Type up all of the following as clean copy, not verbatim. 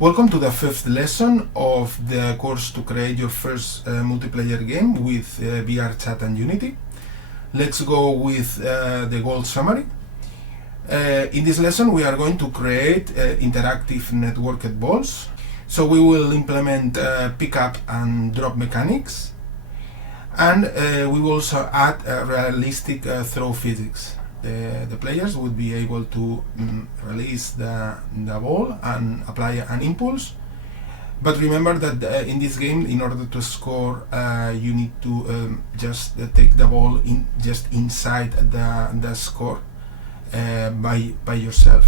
Welcome to the fifth lesson of the course to create your first multiplayer game with VRChat and Unity. Let's go with the goal summary. In this lesson we are going to create interactive networked balls. So we will implement pick up and drop mechanics, and we will also add realistic throw physics. The players would be able to release the ball and apply an impulse. But remember that in this game, in order to score, you need to just take the ball just inside the score by yourself,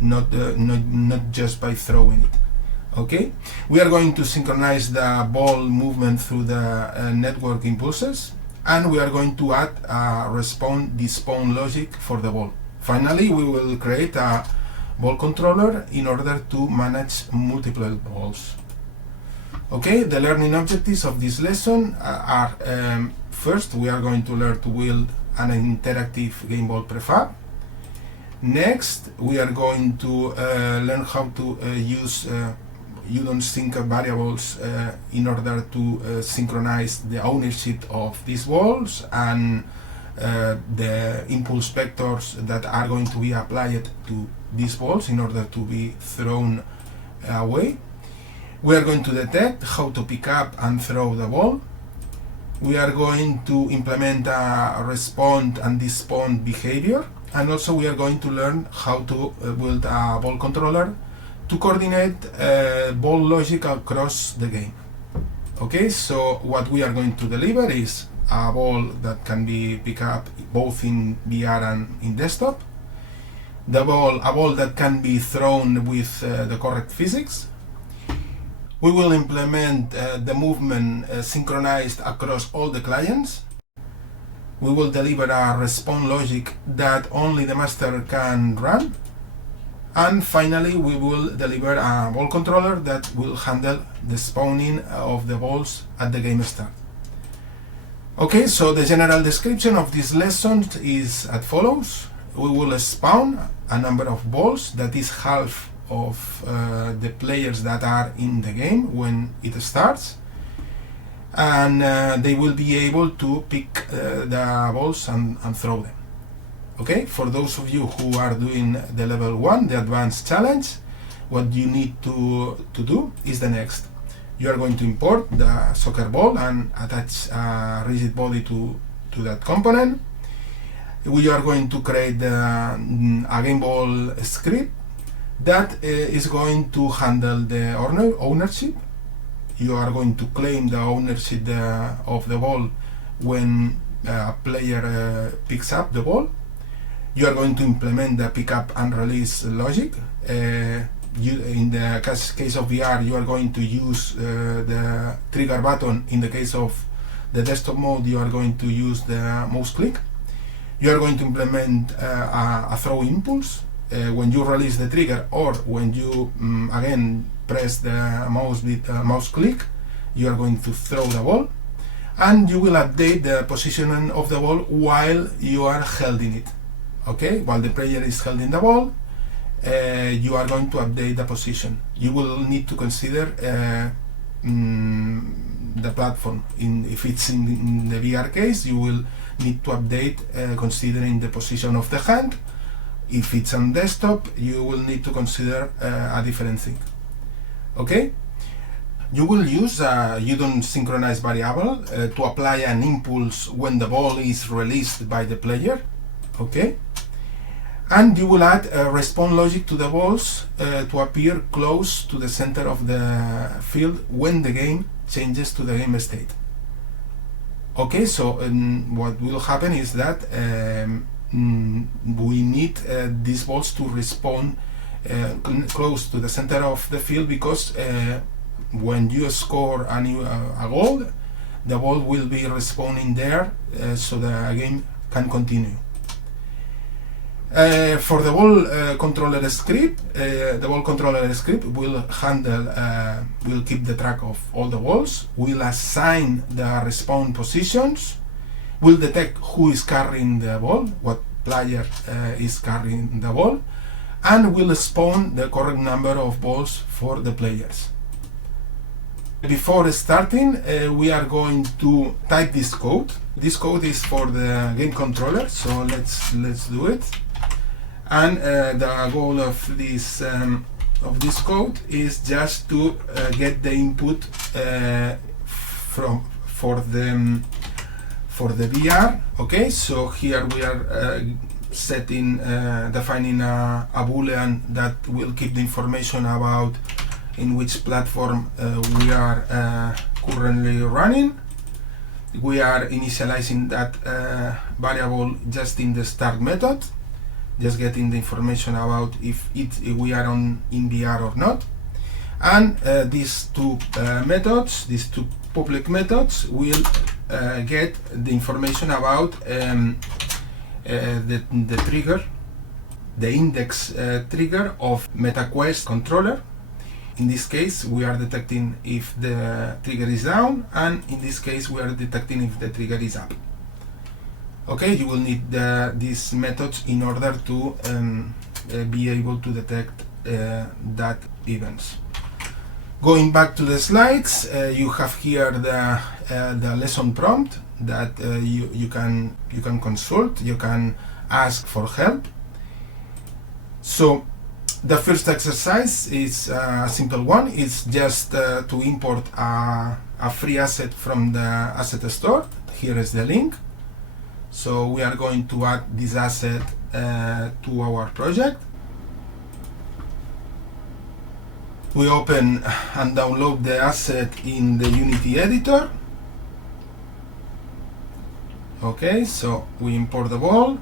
not just by throwing it. Okay, we are going to synchronize the ball movement through the network impulses, and we are going to add a respawn logic for the ball. Finally, we will create a ball controller in order to manage multiple balls. Okay, the learning objectives of this lesson are first, we are going to learn to build an interactive game ball prefab. Next, we are going to learn how to use sync variables in order to synchronize the ownership of these balls and the impulse vectors that are going to be applied to these balls in order to be thrown away. We are going to detect how to pick up and throw the ball. We are going to implement a respond and despawn behavior, and also we are going to learn how to build a ball controller to coordinate ball logic across the game. Okay, so what we are going to deliver is a ball that can be picked up both in VR and in desktop. A ball that can be thrown with the correct physics. We will implement the movement synchronized across all the clients. We will deliver a respawn logic that only the master can run. And finally, we will deliver a ball controller that will handle the spawning of the balls at the game start. Okay, so the general description of this lesson is as follows. We will spawn a number of balls that is half of the players that are in the game when it starts. And they will be able to pick the balls and throw them. Okay, for those of you who are doing the level 1, the advanced challenge, what you need to do is the next. You are going to import the soccer ball and attach a rigid body to that component. We are going to create a game ball script that is going to handle the ownership. You are going to claim the ownership of the ball when a player picks up the ball. You are going to implement the pick up and release logic. In the case of VR, you are going to use the trigger button. In the case of the desktop mode, you are going to use the mouse click. You are going to implement a throw impulse. When you release the trigger or when you again press the mouse click, you are going to throw the ball, and you will update the positioning of the ball while you are holding it. Okay, while the player is holding the ball, you are going to update the position. You will need to consider the platform. If it's in the VR case, you will need to update considering the position of the hand. If it's on desktop, you will need to consider a different thing. Okay? You will use a synchronize variable to apply an impulse when the ball is released by the player. Okay? And you will add a respawn logic to the balls to appear close to the center of the field when the game changes to the game state. Okay, so what will happen is that we need these balls to respawn close to the center of the field, because when you score a goal, the ball will be respawning there, so the game can continue. For the ball controller script, will handle, will keep the track of all the balls, will assign the respawn positions, will detect who is carrying the ball, what player is carrying the ball, and will spawn the correct number of balls for the players. Before starting, we are going to type this code. This code is for the game controller, so let's do it. And the goal of this code is just to get the input for the VR. Okay, so here we are defining a boolean that will keep the information about in which platform we are currently running. We are initializing that variable just in the start method, just getting the information about if we are in VR or not. And these two methods, these two public methods, will get the information about the trigger, the index trigger of MetaQuest controller. In this case, we are detecting if the trigger is down, and in this case, we are detecting if the trigger is up. Okay, you will need these methods in order to be able to detect that events. Going back to the slides, you have here the lesson prompt that you can consult. You can ask for help. So the first exercise is a simple one. It's just to import a free asset from the asset store. Here is the link. So we are going to add this asset to our project. We open and download the asset in the Unity editor. Okay, so we import the ball,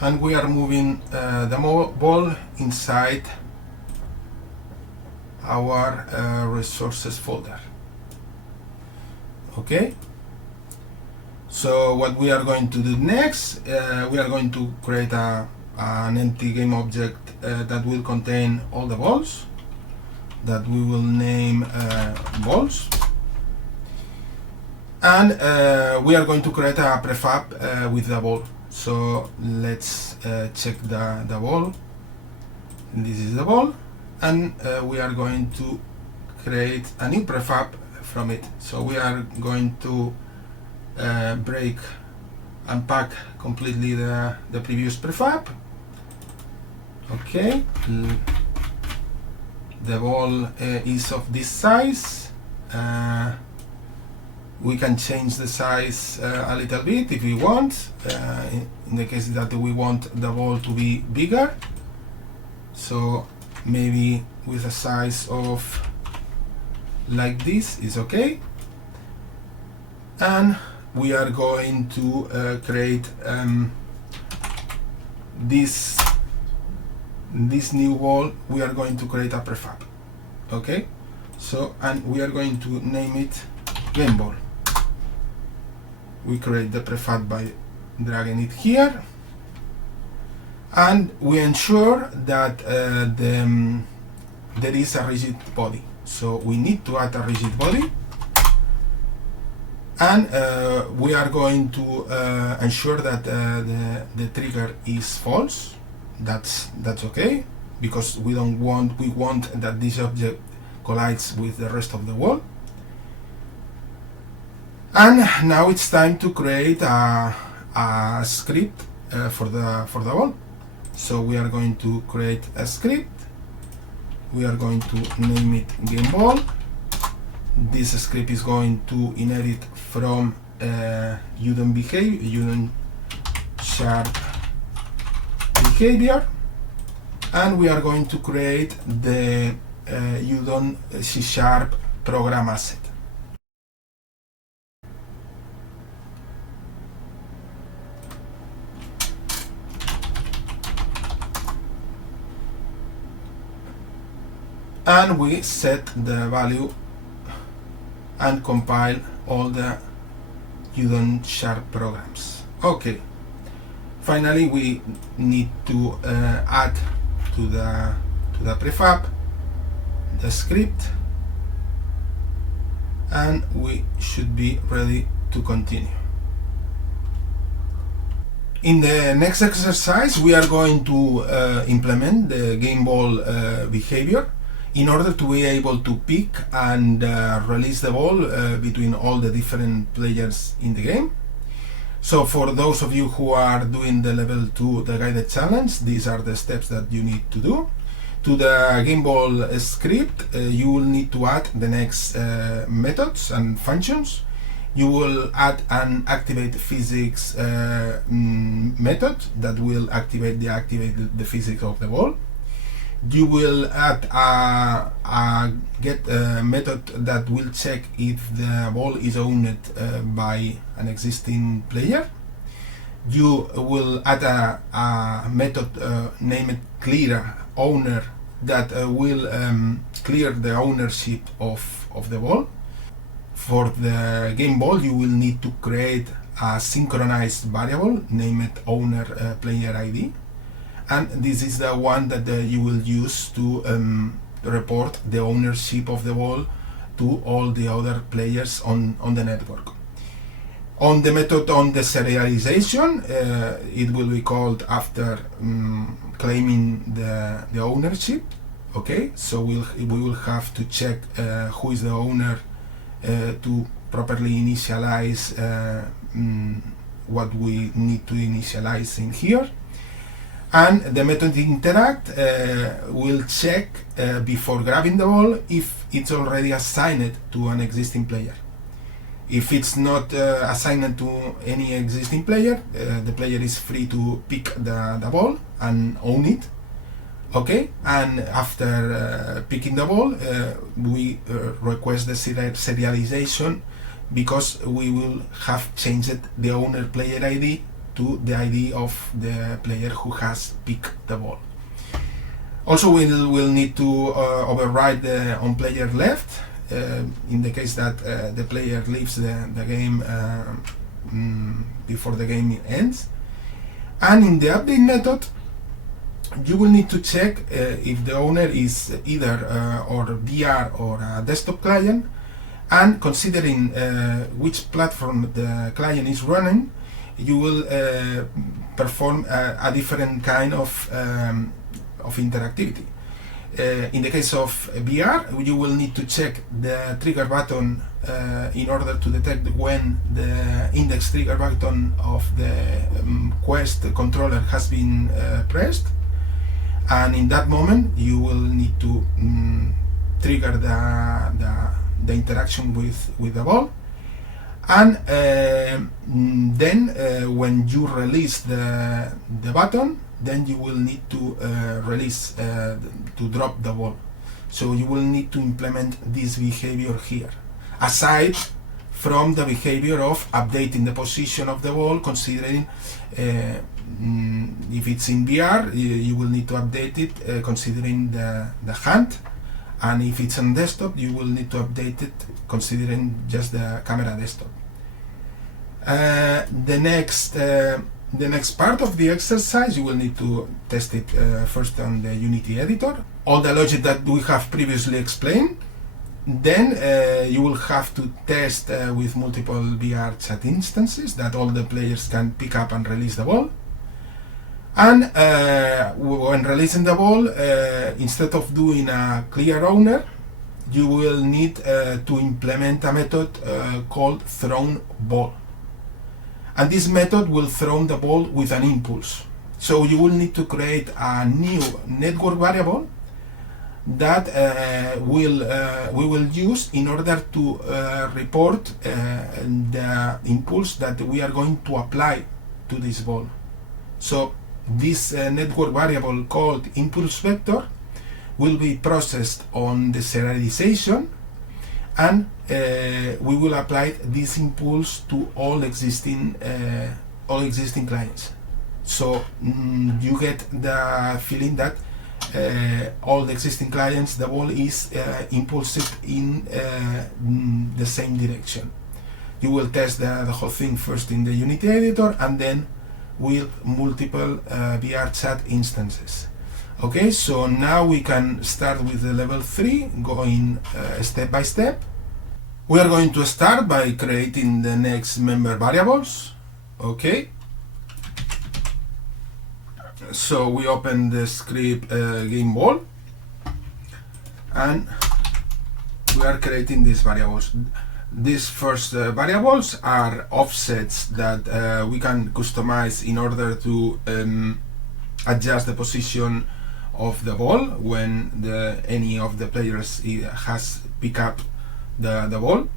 and we are moving the ball inside our resources folder. Okay, so what we are going to do next, we are going to create an empty game object that will contain all the balls that we will name balls. And we are going to create a prefab with the ball. So let's check the ball. This is the ball, and we are going to create a new prefab from it. So we are going to unpack completely the previous prefab. Okay, the ball is of this size. We can change the size a little bit if we want, in the case that we want the ball to be bigger. So maybe with a size of like this is okay. And we are going to create this new ball. We are going to create a prefab. Okay, so, and we are going to name it game ball. We create the prefab by dragging it here, and we ensure that there is a rigid body. So we need to add a rigid body, and we are going to ensure that the trigger is false. That's okay, because we want that this object collides with the rest of the wall. And now it's time to create a script for the ball. So we are going to create a script. We are going to name it game ball. This script is going to inherit from Udon sharp behavior, and we are going to create the Udon C# program asset. And we set the value and compile all the Udon sharp programs. Okay. Finally, we need to add to the prefab the script, and we should be ready to continue. In the next exercise, we are going to implement the game ball behavior in order to be able to pick and release the ball between all the different players in the game. So for those of you who are doing the level 2, the guided challenge, these are the steps that you need to do. To the game ball script, you will need to add the next methods and functions. You will add an activate physics method that will activate the physics of the ball. You will add a get method that will check if the ball is owned by an existing player. You will add a method named clear owner that will clear the ownership of the ball. For the game ball, you will need to create a synchronized variable named owner player ID, and this is the one that you will use to report the ownership of the ball to all the other players on the network. On the method on the serialization, it will be called after claiming the ownership. Okay, so we will have to check who is the owner to properly initialize what we need to initialize in here. And the method interact will check before grabbing the ball if it's already assigned to an existing player. If it's not assigned to any existing player, the player is free to pick the ball and own it. Okay, and after picking the ball, we request the serialization because we will have changed the owner player ID to the ID of the player who has picked the ball. Also, we'll need to override the on player left in the case that the player leaves the game before the game ends. And in the update method, you will need to check if the owner is either or VR or a desktop client, and considering which platform the client is running, you will perform a different kind of interactivity. In the case of VR, you will need to check the trigger button in order to detect when the index trigger button of the Quest controller has been pressed. And in that moment, you will need to trigger the interaction with the ball. And then when you release the button, then you will need to release to drop the ball. So you will need to implement this behavior here, aside from the behavior of updating the position of the ball, considering if it's in VR, you will need to update it considering the hand, and if it's on desktop, you will need to update it considering just the camera desktop. The next part of the exercise, you will need to test it first on the Unity editor, all the logic that we have previously explained. Then you will have to test with multiple VRChat instances that all the players can pick up and release the ball. And when releasing the ball, instead of doing a clear owner, you will need to implement a method called thrown ball. And this method will throw the ball with an impulse. So you will need to create a new network variable that we will use in order to report the impulse that we are going to apply to this ball. So this network variable called impulse vector will be processed on the serialization, and we will apply this impulse to all existing clients. So you get the feeling that all the existing clients, the ball is impulsed in the same direction. You will test the whole thing first in the Unity editor and then with multiple VRChat instances. Okay, so now we can start with the level 3, going step by step. We are going to start by creating the next member variables. Okay, So we open the script game ball, and we are creating these variables. These first variables are offsets that we can customize in order to adjust the position of the ball when any of the players has picked up the ball.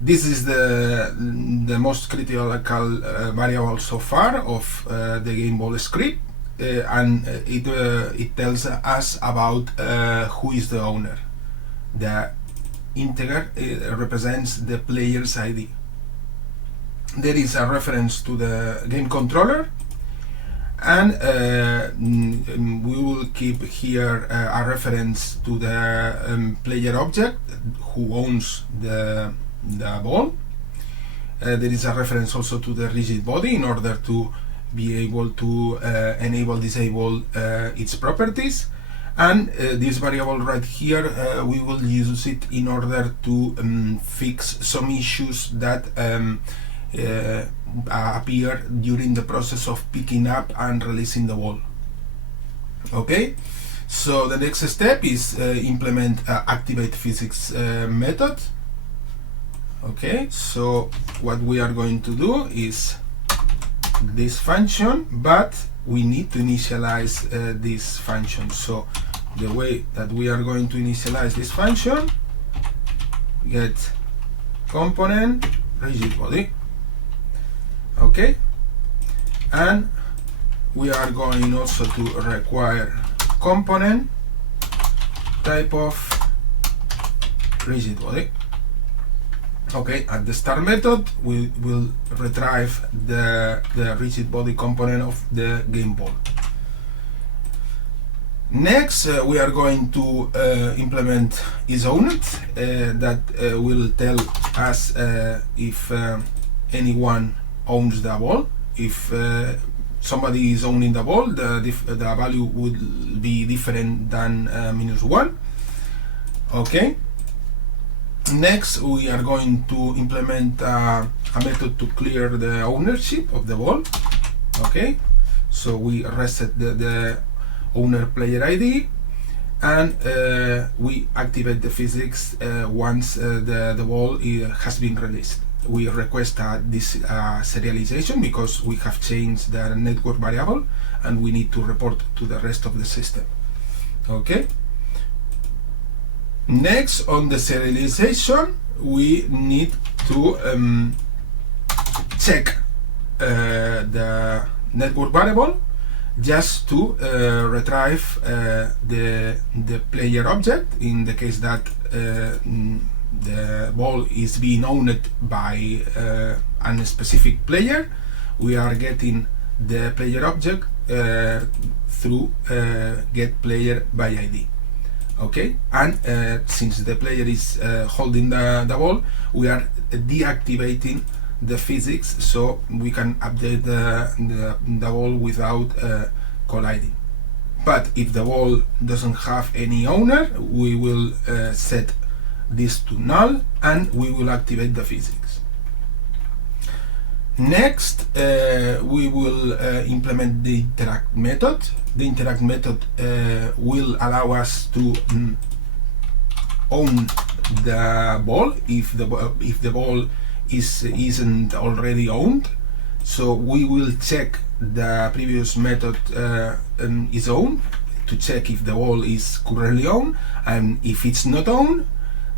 This is the most critical variable so far of the game ball script, and it tells us about who is the owner. The integer represents the player's ID. There is a reference to the game controller, and we will keep here a reference to the player object who owns the ball. There is a reference also to the rigid body in order to be able to disable its properties. And this variable right here, we will use it in order to fix some issues that appear during the process of picking up and releasing the ball. Okay, so the next step is implement activate physics method. Okay, so what we are going to do is this function, but we need to initialize this function. So the way that we are going to initialize this function, get component rigid body. Okay, and we are going also to require component type of rigid body. Okay, at the start method we will retrieve the rigid body component of the game ball. Next, we are going to implement isOwned that will tell us if anyone owns the ball. If somebody is owning the ball, the value would be different than -1. Okay. Next, we are going to implement a method to clear the ownership of the ball. Okay, so we reset the owner player ID, and we activate the physics once the ball has been released. We request this serialization because we have changed the network variable and we need to report to the rest of the system. Okay. Next, on the serialization, we need to check the network variable just to retrieve the player object in the case that the ball is being owned by a specific player. We are getting the player object through get player by ID. Okay, and since the player is holding the ball, we are deactivating the physics so we can update the ball without colliding. But if the ball doesn't have any owner, we will set this to null and we will activate the physics. Next, we will implement the interact method. The interact method will allow us to own the ball if the ball isn't already owned. So we will check the previous method is owned to check if the ball is currently owned, and if it's not owned,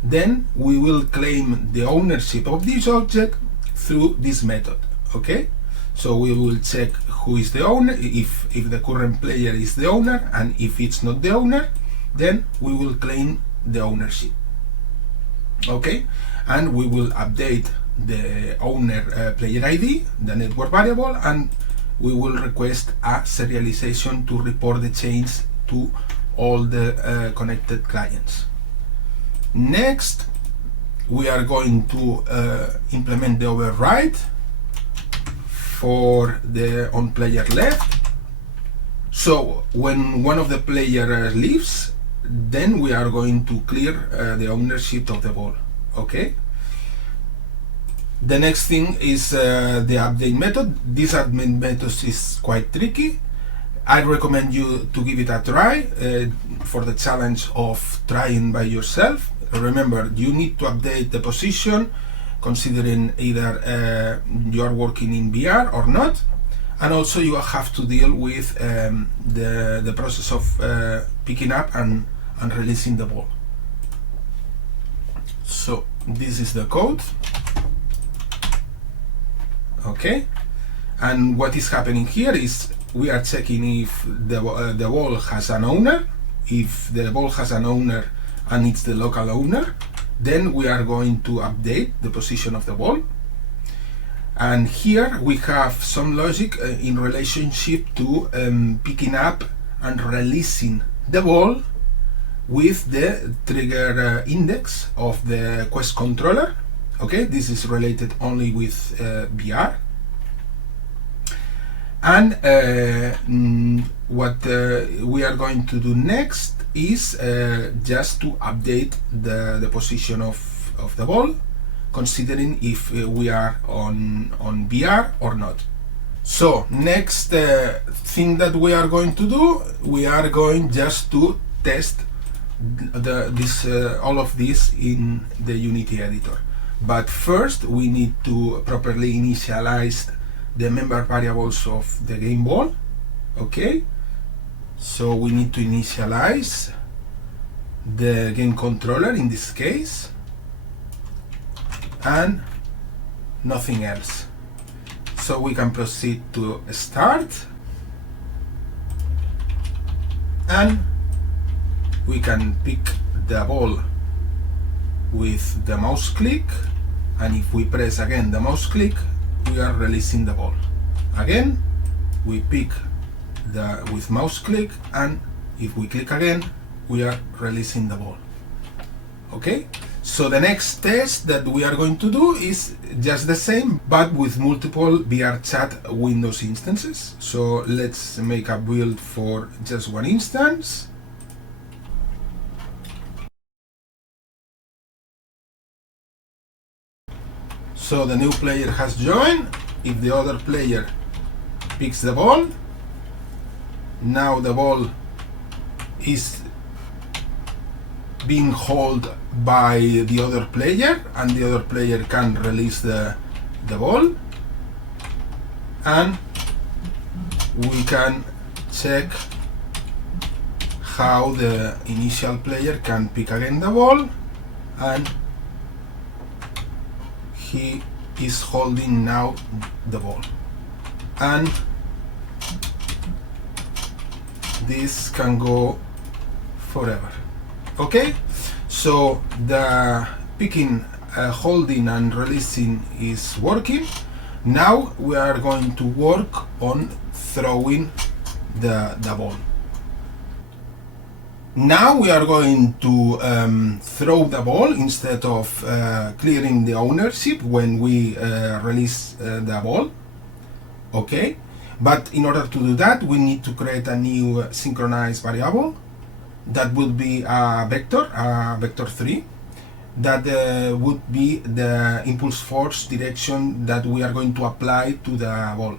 then we will claim the ownership of this object through this method. Okay, so we will check who is the owner, if the current player is the owner, and if it's not the owner, then we will claim the ownership. Okay, and we will update the owner player ID, the network variable, and we will request a serialization to report the change to all the connected clients. Next, we are going to implement the override for the on player left. So when one of the players leaves, then we are going to clear the ownership of the ball. Okay. The next thing is the update method. This update method is quite tricky. I recommend you to give it a try for the challenge of trying by yourself. Remember, you need to update the position considering either you are working in VR or not, and also you have to deal with the process of picking up and releasing the ball. So this is the code. Okay, and what is happening here is we are checking if the ball has an owner. If the ball has an owner and it's the local owner, then we are going to update the position of the ball. And here we have some logic in relationship to picking up and releasing the ball with the trigger index of the Quest controller. Okay, this is related only with VR. And what we are going to do next is just to update the position of the ball, considering if we are on VR or not. So next thing that we are going to do, we are going just to test all of this in the Unity editor. But first we need to properly initialize the member variables of the game ball. Okay, so we need to initialize the game controller in this case and nothing else. So we can proceed to start, and we can pick the ball with the mouse click, and if we press again the mouse click, we are releasing the ball. Again, we pick with mouse click, and if we click again, we are releasing the ball. Okay, so the next test that we are going to do is just the same, but with multiple VRChat Windows instances. So let's make a build for just one instance. So the new player has joined. If the other player picks the ball, now the ball is being held by the other player, and the other player can release the ball, and we can check how the initial player can pick again the ball, and he is holding now the ball, and this can go forever. Okay, so the picking, holding and releasing is working. Now we are going to work on throwing the ball. Now we are going to throw the ball instead of clearing the ownership when we release the ball. Okay, but in order to do that, we need to create a new synchronize variable that will be a vector 3, that would be the impulse force direction that we are going to apply to the ball.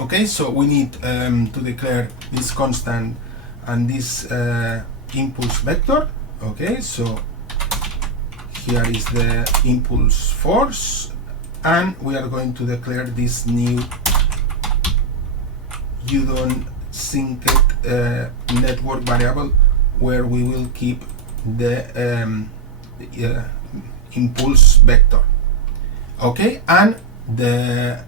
Okay, so we need to declare this constant and this impulse vector. Okay, so here is the impulse force, and we are going to declare this new Udon synced network variable, where we will keep the impulse vector. Okay, and the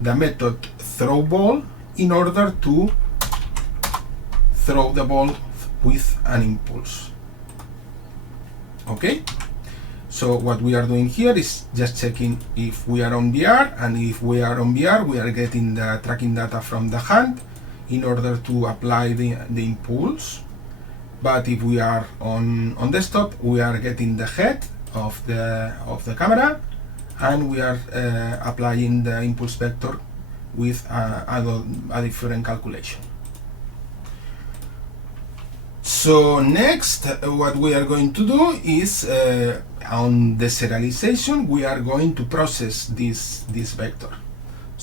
method throw ball in order to throw the ball with an impulse. Okay, so what we are doing here is just checking if we are on VR, and if we are on VR, we are getting the tracking data from the hand in order to apply the impulse. But if we are on desktop, we are getting the head of the camera, and we are applying the impulse vector with a different calculation. So next, what we are going to do is on the serialization, we are going to process this vector.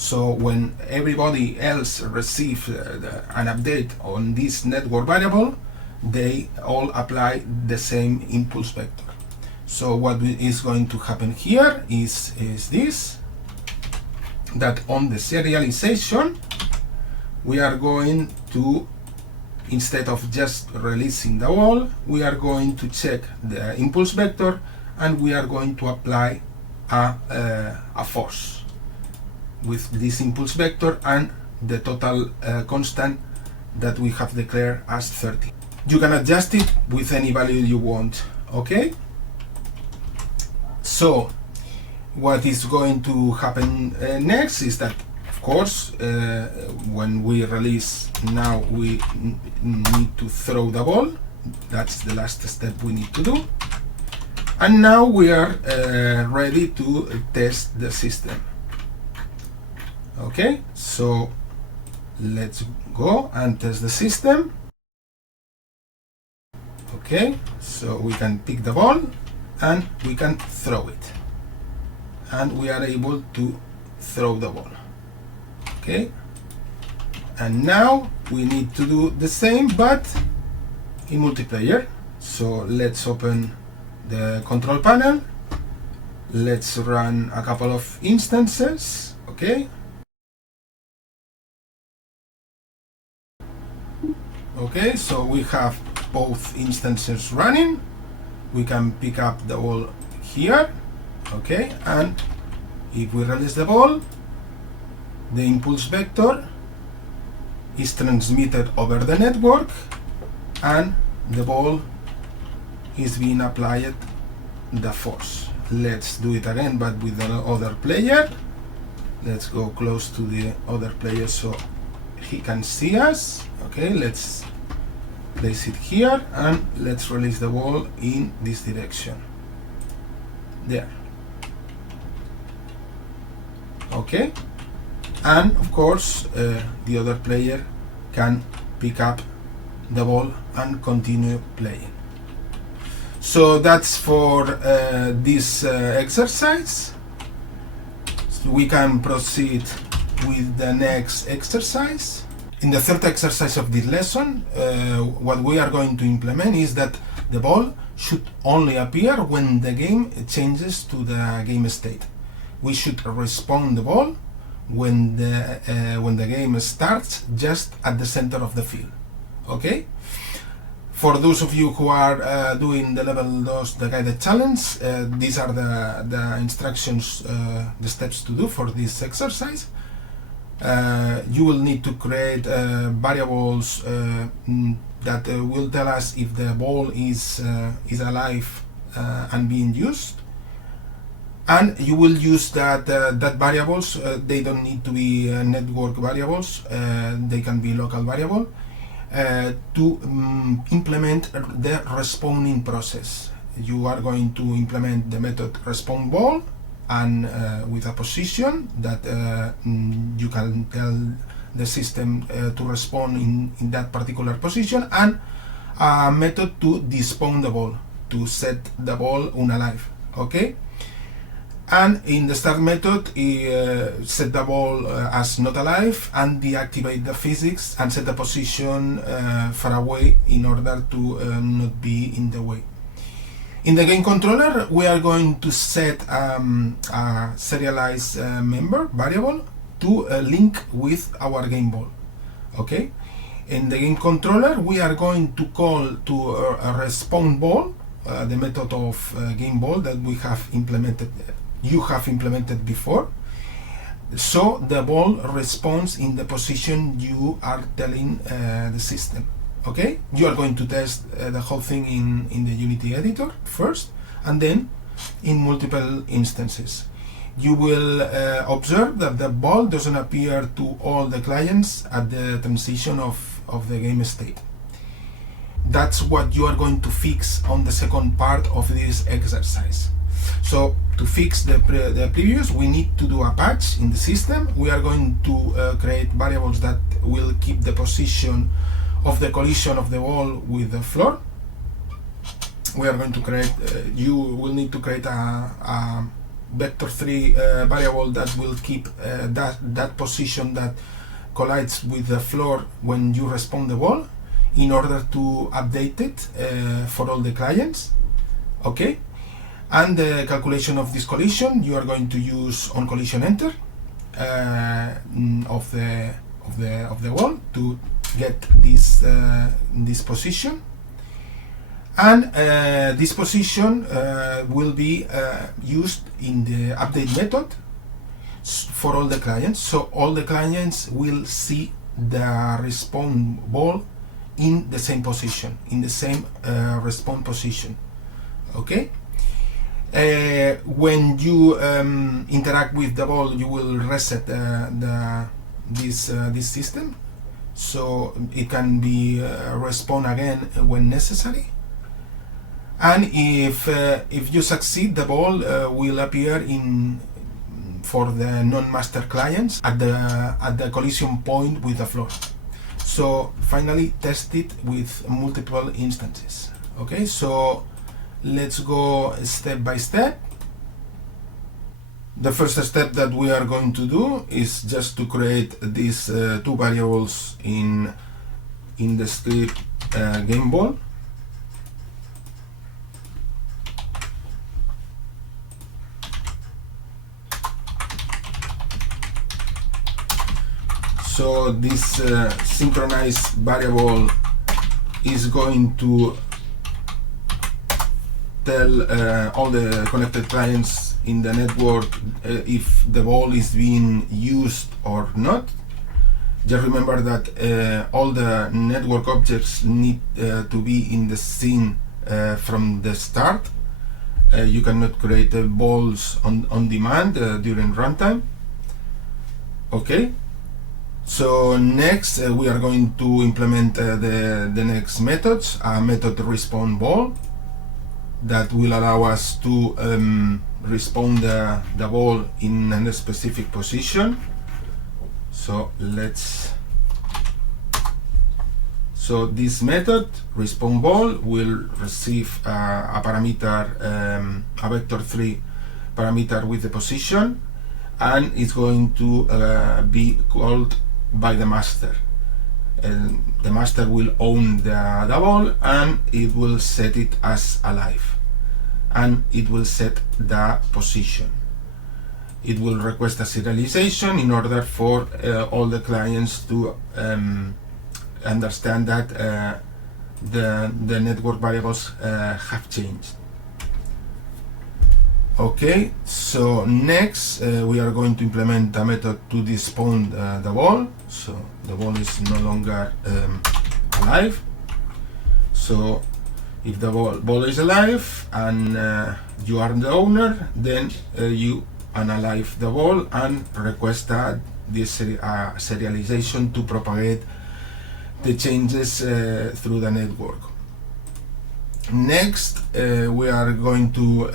So when everybody else receives an update on this network variable, they all apply the same impulse vector. So what is going to happen here is this, that on the serialization, we are going to, instead of just releasing the ball, we are going to check the impulse vector and we are going to apply a force with this impulse vector and the total constant that we have declared as 30. You can adjust it with any value you want, okay? So what is going to happen next is that, of course, when we release, now we need to throw the ball. That's the last step we need to do. And now we are ready to test the system. Okay, so let's go and test the system. Okay, so we can pick the ball and we can throw it. And we are able to throw the ball. Okay, and now we need to do the same but in multiplayer. So let's open the control panel, let's run a couple of instances. Okay, so we have both instances running. We can pick up the ball here. Okay, and if we release the ball, the impulse vector is transmitted over the network and the ball is being applied the force. Let's do it again, but with the other player. Let's go close to the other player so he can see us. Okay, let's place it here and let's release the ball in this direction. There. Okay, and of course the other player can pick up the ball and continue playing. So that's for this exercise. So we can proceed with the next exercise. In the third exercise of this lesson, what we are going to implement is that the ball should only appear when the game changes to the game state. We should respawn the ball when the game starts just at the center of the field. Okay? For those of you who are doing the level 2, the guided challenge, these are the instructions, the steps to do for this exercise. You will need to create variables that will tell us if the ball is alive and being used. And you will use that variables. They don't need to be network variables. They can be local variable to implement the respawning process. You are going to implement the method respawn ball and with a position that you can tell the system to respawn in that particular position, and a method to despawn the ball, to set the ball unalive. Okay. And in the start method, set the ball as not alive and deactivate the physics and set the position far away in order to not be in the way. In the game controller, we are going to set a serialized member variable to link with our game ball. Okay. In the game controller, we are going to call to a respawn ball, the method of game ball that we have implemented. You have implemented before, so the ball responds in the position you are telling the system. Okay, you are going to test the whole thing in the Unity editor first, and then in multiple instances. You will observe that the ball doesn't appear to all the clients at the transition of the game state. That's what you are going to fix on the second part of this exercise. So to fix the previous, we need to do a patch in the system. We are going to create variables that will keep the position of the collision of the ball with the floor. We are going to create, you will need to create a vector3 variable that will keep that position that collides with the floor when you respawn the ball, in order to update it for all the clients. Okay, and the calculation of this collision, you are going to use on collision enter of the ball to get this position, and this position will be used in the update method for all the clients. So all the clients will see the respawn ball in the same position, in the same respawn position. Okay. When you interact with the ball, you will reset this system, so it can be respawn again when necessary. And if you succeed, the ball will appear for the non-master clients at the collision point with the floor. So finally test it with multiple instances. Okay, so let's go step by step. The first step that we are going to do is just to create these two variables in the script game ball. So this synchronize variable is going to tell all the connected clients in the network if the ball is being used or not. Just remember that all the network objects need to be in the scene from the start. You cannot create balls on demand during runtime. Okay. So next we are going to implement the next methods, a method respawn ball that will allow us to respawn the ball in a specific position. So this method respawn ball will receive a parameter, a vector3 parameter with the position, and it's going to be called by the master. The master will own the ball, and it will set it as alive, and it will set the position. It will request a serialization in order for all the clients to understand that the network variables have changed. Okay, so next we are going to implement a method to despawn the ball. So the ball is no longer alive. So if the ball is alive and you are the owner, then you unalive the ball and request this serialization to propagate the changes through the network. Next we are going to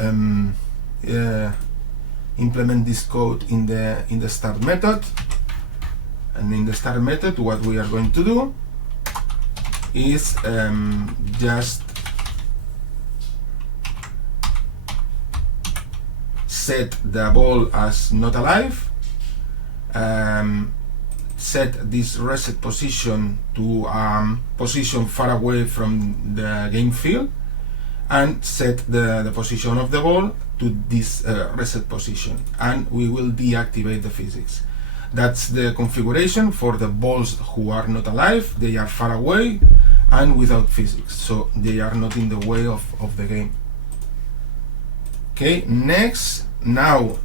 implement this code in the start method, and in the start method what we are going to do is just set the ball as not alive, set this reset position to position far away from the game field, and set the position of the ball to this reset position, and we will deactivate the physics. That's the configuration for the balls who are not alive. They are far away and without physics, so they are not in the way of the game. Okay, next, now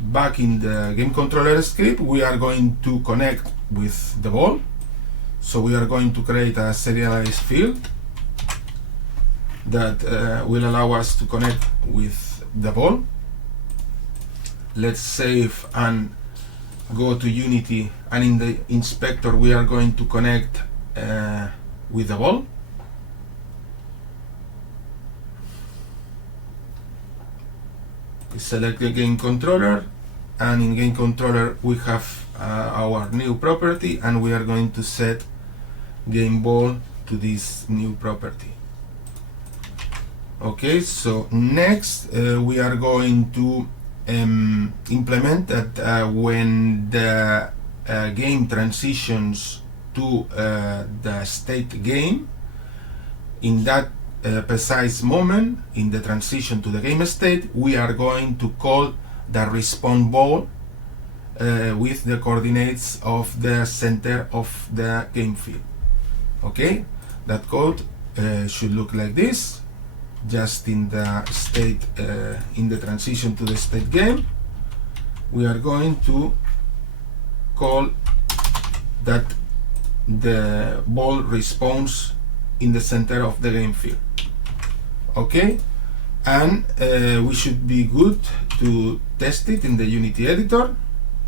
back in the game controller script, we are going to connect with the ball. So we are going to create a serialized field that will allow us to connect with the ball. Let's save and go to Unity, and in the inspector we are going to connect with the ball. Select the game controller, and in game controller we have our new property, and we are going to set game ball to this new property. Okay, so next we are going to implement that when the game transitions to the state game, in that precise moment, in the transition to the game state, we are going to call the respawn ball with the coordinates of the center of the game field. Okay, that code should look like this. Just in the state, in the transition to the state game, we are going to call that the ball respawns in the center of the game field. Okay, and we should be good to test it in the Unity editor.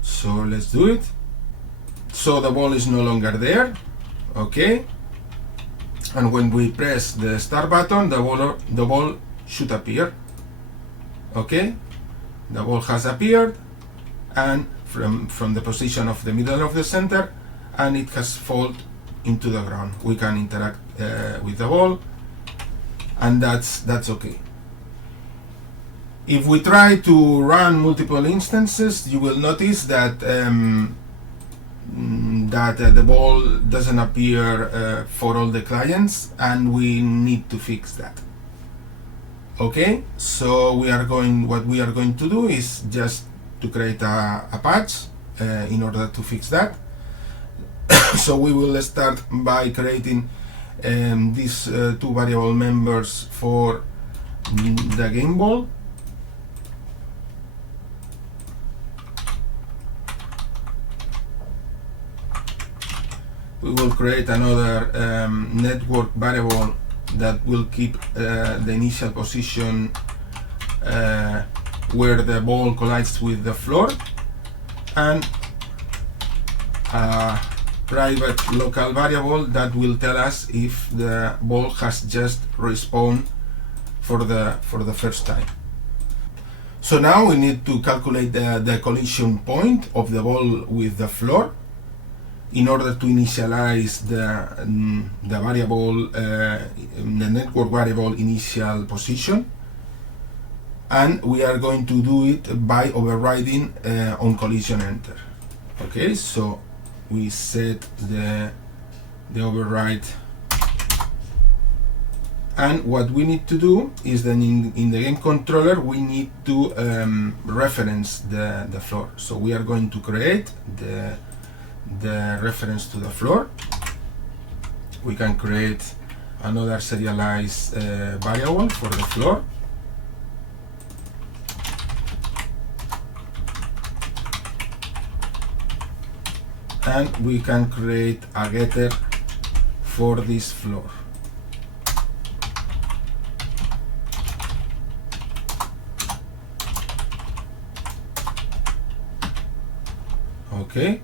So let's do it. So the ball is no longer there. Okay, and when we press the start button, the ball should appear. Okay, the ball has appeared, and from the position of the middle of the center, and it has fallen into the ground. We can interact with the ball, and that's okay. If we try to run multiple instances, you will notice that the ball doesn't appear for all the clients, and we need to fix that. Okay, so what we are going to do is just to create a patch in order to fix that. So we will start by creating these two variable members for the game ball. We will create another network variable that will keep the initial position where the ball collides with the floor, and a private local variable that will tell us if the ball has just respawned for the first time. So now we need to calculate the collision point of the ball with the floor in order to initialize the variable, the network variable initial position, and we are going to do it by overriding on collision enter. Okay, so we set the override, and what we need to do is then in the game controller we need to reference the floor. So we are going to create the reference to the floor. We can create another serialized variable for the floor, and we can create a getter for this floor. Okay,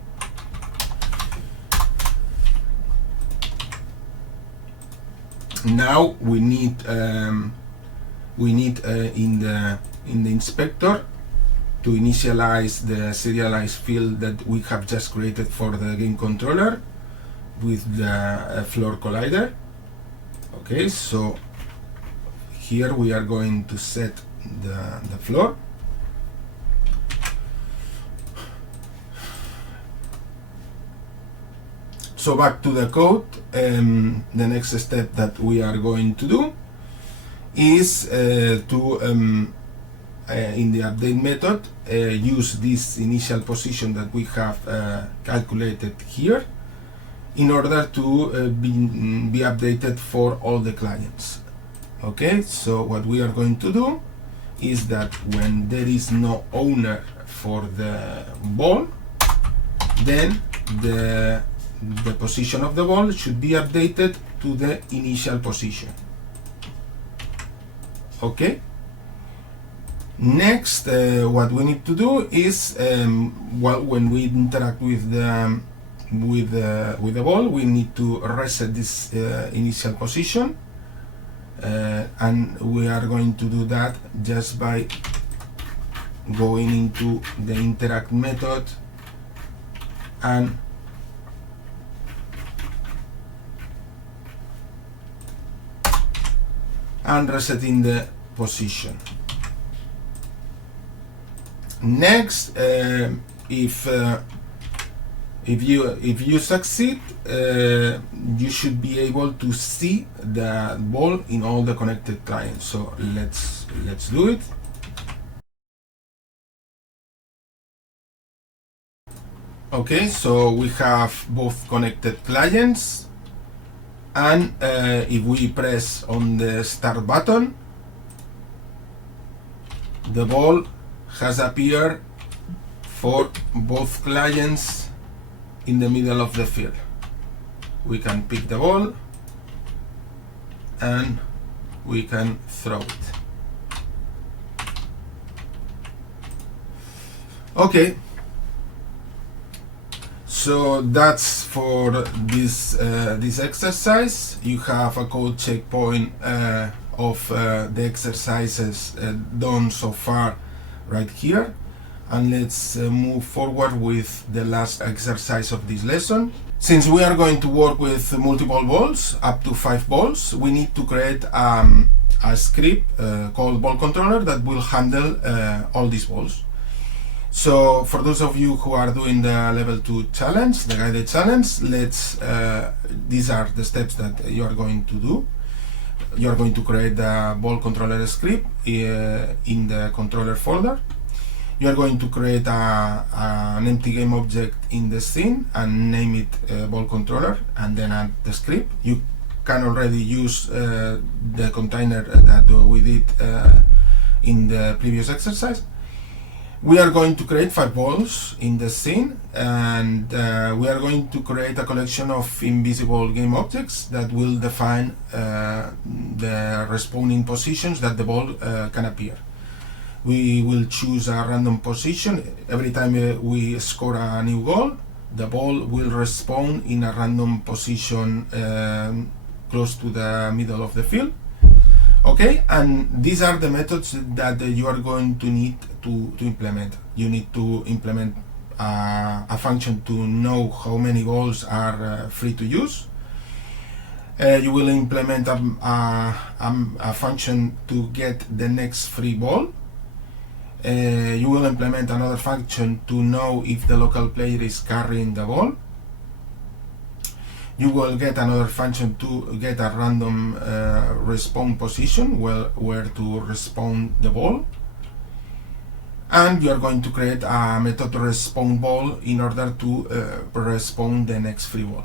now we need in the inspector to initialize the serialized field that we have just created for the game controller with the floor collider. Okay, so here we are going to set the floor. So back to the code, the next step that we are going to do is to in the update method use this initial position that we have calculated here in order to be updated for all the clients. Okay, so what we are going to do is that when there is no owner for the ball, then the position of the ball should be updated to the initial position. Okay, next what we need to do is when we interact with the ball, we need to reset this initial position, and we are going to do that just by going into the interact method and resetting the position. Next, if you succeed, you should be able to see the ball in all the connected clients. So let's do it. Okay, so we have both connected clients, and if we press on the start button, the ball has appeared for both clients in the middle of the field. We can pick the ball and we can throw it. Okay, so that's for this exercise. You have a code checkpoint of the exercises done so far right here, and let's move forward with the last exercise of this lesson. Since we are going to work with multiple balls, up to 5 balls, we need to create a script called ball controller that will handle all these balls. So for those of you who are doing the level 2 challenge, the guided challenge, these are the steps that you are going to do. You are going to create the ball controller script in the controller folder. You are going to create an empty game object in the scene and name it ball controller, and then add the script. You can already use the container that we did in the previous exercise. We are going to create 5 balls in the scene, and we are going to create a collection of invisible game objects that will define the respawning positions that the ball can appear. We will choose a random position. Every time we score a new goal, the ball will respawn in a random position close to the middle of the field. Okay, and these are the methods that you are going to need to implement. You need to implement a function to know how many balls are free to use. You will implement a function to get the next free ball. You will implement another function to know if the local player is carrying the ball. You will get another function to get a random respawn position where to respawn the ball. And you are going to create a method to respawn ball in order to respawn the next free ball.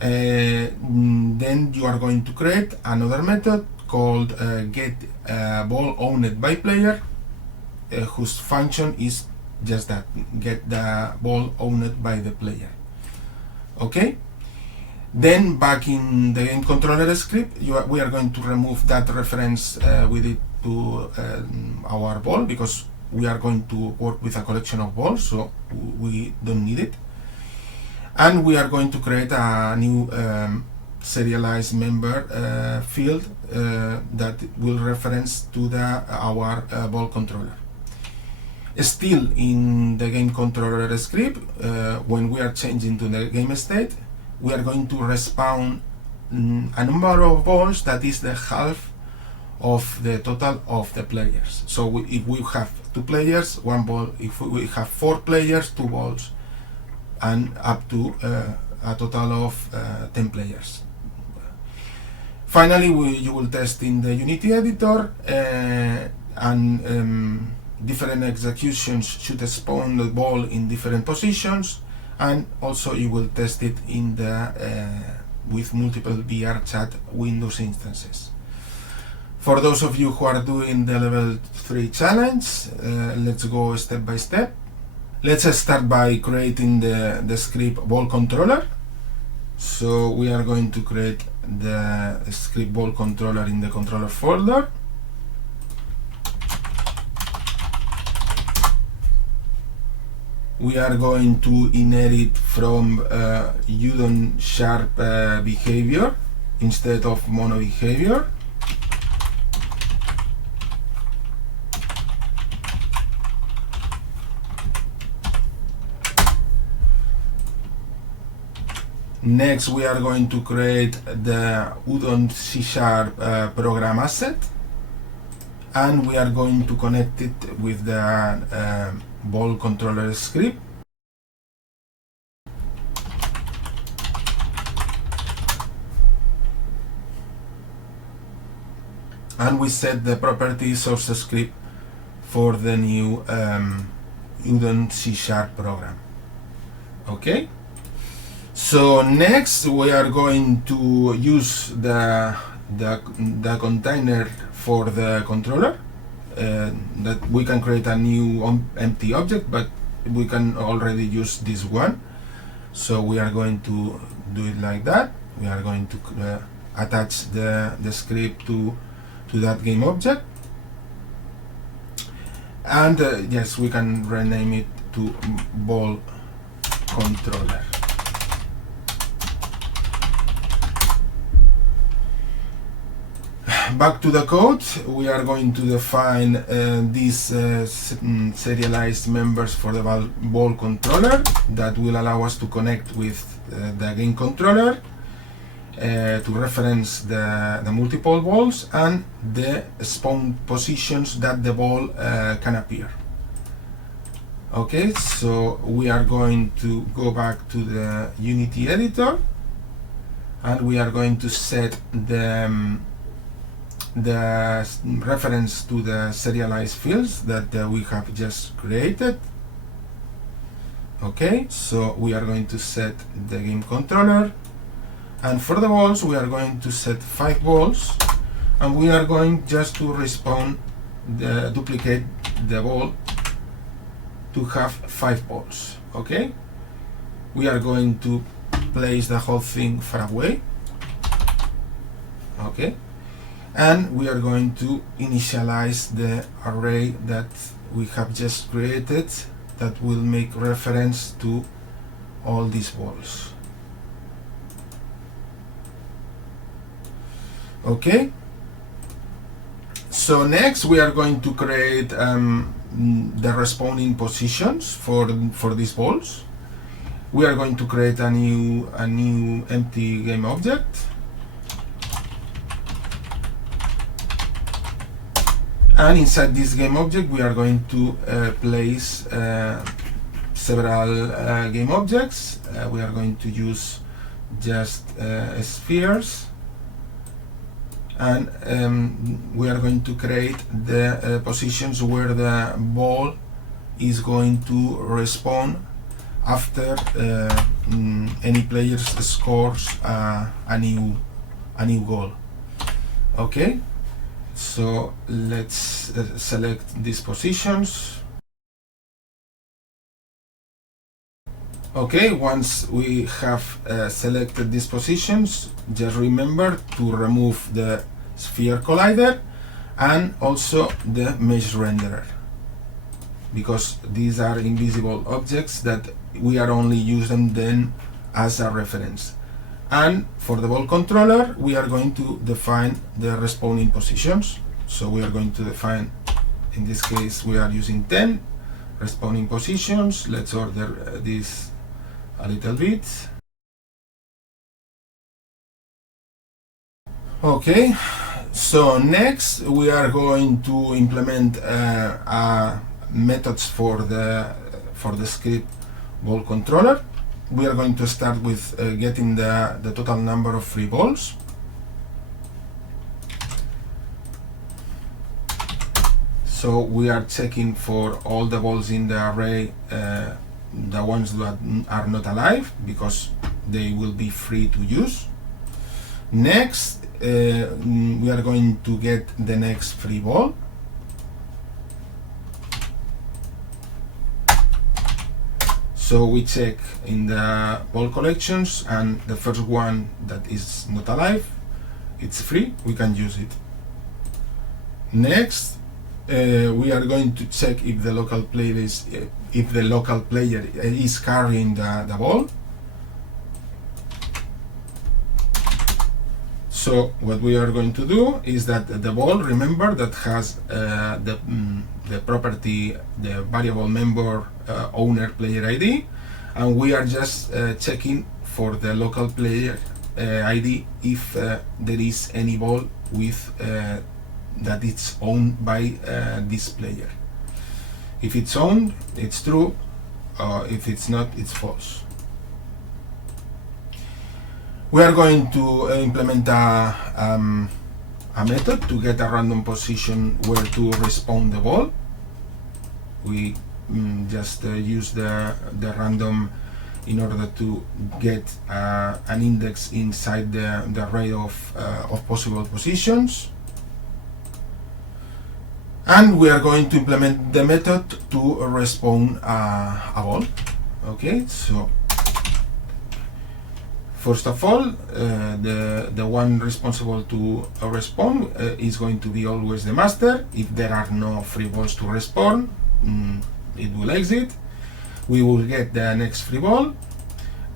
Then you are going to create another method called get ball owned by player, whose function is just that, get the ball owned by the player. Okay, then back in the game controller script, we are going to remove that reference with it to our ball, because we are going to work with a collection of balls, so we don't need it. And we are going to create a new serialized member field that will reference to our ball controller. Still in the game controller script, when we are changing to the game state, we are going to respawn a number of balls that is the half of the total of the players. So if we have 2 players, 1 ball. If we have 4 players, 2 balls, and up to a total of 10 players. Finally, you will test in the Unity editor, and different executions should spawn the ball in different positions, and also you will test it in with multiple VRChat Windows instances. For those of you who are doing the level 3 challenge, let's go step by step. Let's start by creating the script ball controller. So we are going to create the script ball controller in the controller folder. We are going to inherit from Udon sharp behavior instead of mono behavior. Next, we are going to create the Udon C# program asset, and we are going to connect it with the ball controller script. And we set the property source script for the new Udon C# program. Okay, so next we are going to use the container for the controller. That we can create a new empty object, but we can already use this one. So we are going to do it like that. We are going to attach the script to that game object, and yes, we can rename it to ball controller. Back to the code, we are going to define these serialized members for the ball controller that will allow us to connect with the game controller, to reference the multiple balls and the spawn positions that the ball can appear. Okay, so we are going to go back to the Unity editor, and we are going to set the reference to the serialized fields that we have just created. Okay, so we are going to set the game controller, and for the balls we are going to set 5 balls, and we are going just to duplicate the ball to have 5 balls. Okay, we are going to place the whole thing far away. Okay, and we are going to initialize the array that we have just created that will make reference to all these balls. Okay, so next we are going to create the respawning positions for these balls. We are going to create a new empty game object, and inside this game object we are going to place several game objects. We are going to use just spheres, and we are going to create the positions where the ball is going to respawn after any player scores a new goal. Okay, so let's select these positions. Okay, once we have selected these positions, just remember to remove the sphere collider and also the mesh renderer, because these are invisible objects that we are only using them as a reference. And for the ball controller, we are going to define the respawning positions. So we are going to define, in this case, we are using 10 respawning positions. Let's order this a little bit. Okay, so next we are going to implement methods for the script ball controller. We are going to start with getting the total number of free balls. So we are checking for all the balls in the array, the ones that are not alive, because they will be free to use. Next, we are going to get the next free ball. So we check in the ball collections, and the first one that is not alive, it's free, we can use it. Next, we are going to check if the local player is carrying the ball. So what we are going to do is that the ball, remember, that has the property, the variable member owner player ID, and we are just checking for the local player ID if there is any ball with that it's owned by this player. If it's owned, it's true. If it's not, it's false. We are going to implement a method to get a random position where to respawn the ball. We just use the random in order to get an index inside the array of possible positions. And we are going to implement the method to respawn a ball. Okay, so first of all, the one responsible to respawn is going to be always the master. If there are no free balls to respawn, it will exit. We will get the next free ball,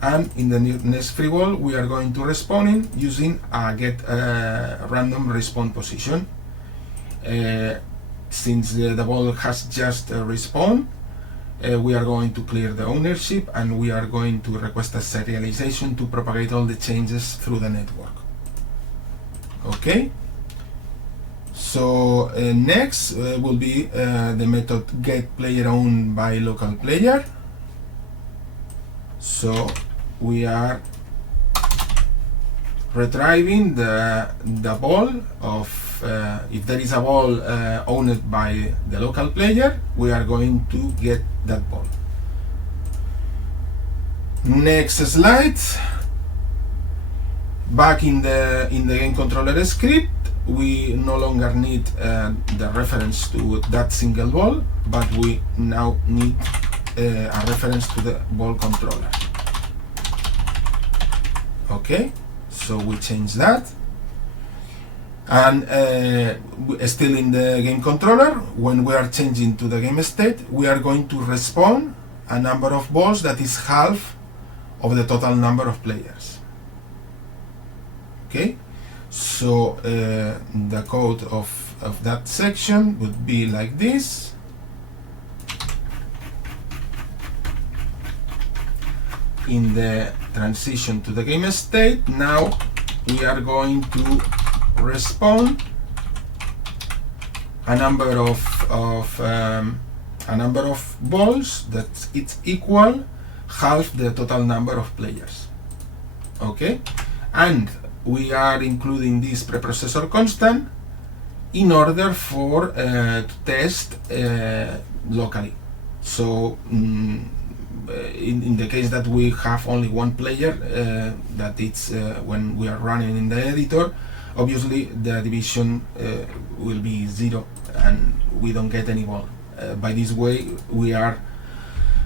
and in the next free ball we are going to respawn in using a get random respawn position. Since the ball has just respawned, we are going to clear the ownership, and we are going to request a serialization to propagate all the changes through the network. Okay, so next will be the method get player owned by local player. So we are retrieving the ball of if there is a ball owned by the local player, we are going to get that ball. Next slide. Back in the game controller script, we no longer need the reference to that single ball, but we now need a reference to the ball controller. Okay, so we change that. And still in the game controller, when we are changing to the game state, we are going to respawn a number of balls that is half of the total number of players. Okay, so the code of that section would be like this. In the transition to the game state, now we are going to respawn a number of balls that it's equal half the total number of players. Okay, and we are including this preprocessor constant in order for to test locally. So in the case that we have only one player, that it's when we are running in the editor, obviously the division will be 0 and we don't get any ball. By this way we are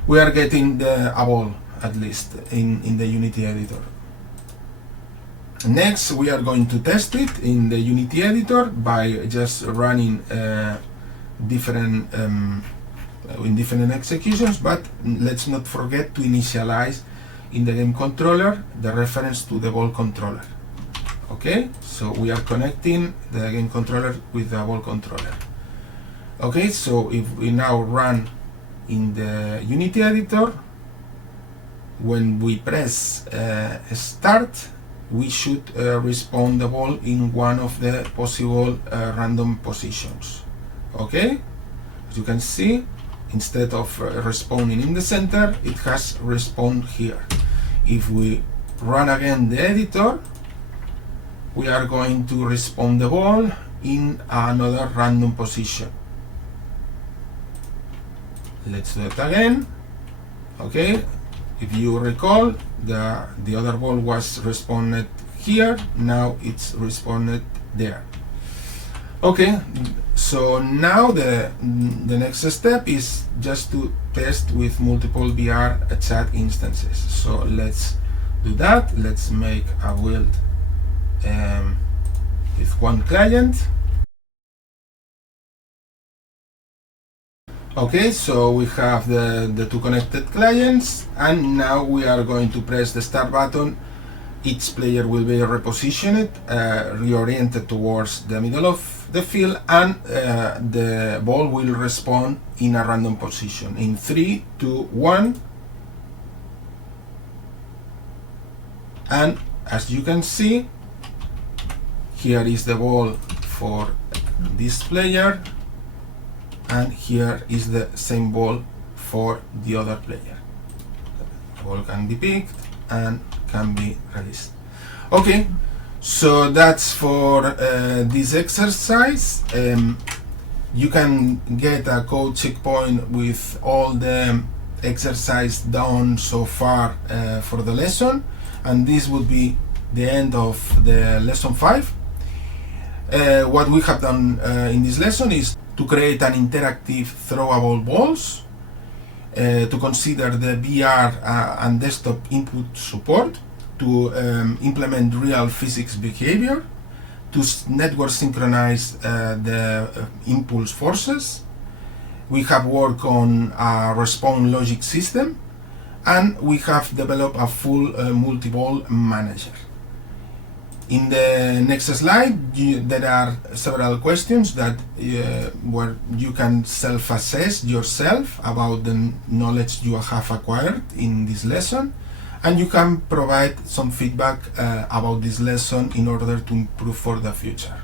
getting a ball, at least in the Unity editor. Next we are going to test it in the Unity editor by just running different executions, but let's not forget to initialize in the game controller the reference to the ball controller. Okay, so we are connecting the game controller with the ball controller. Okay, so if we now run in the Unity editor, when we press start, we should respawn the ball in one of the possible random positions. Okay, as you can see, instead of respawning in the center, it has respawned here. If we run again the editor, we are going to respawn the ball in another random position. Let's do it again. Okay, if you recall, the other ball was respawned here, now it's respawned there. Okay, so now the next step is just to test with multiple VRChat instances. So let's do that. Let's make a build with one client. Okay, so we have the two connected clients, and now we are going to press the start button. Each player will be repositioned, reoriented towards the middle of the field, and the ball will respawn in a random position in 3, 2, 1. And as you can see, here is the ball for this player, and here is the same ball for the other player. The ball can be picked and can be released. Okay, so that's for this exercise. You can get a code checkpoint with all the exercise done so far for the lesson, and this would be the end of the lesson 5. What we have done in this lesson is to create an interactive throwable balls, to consider the VR and desktop input support, to implement real physics behavior, to network synchronize the impulse forces. We have worked on a response logic system, and we have developed a full multi-ball manager. In the next slide, there are several questions that where you can self-assess yourself about the knowledge you have acquired in this lesson, and you can provide some feedback about this lesson in order to improve for the future.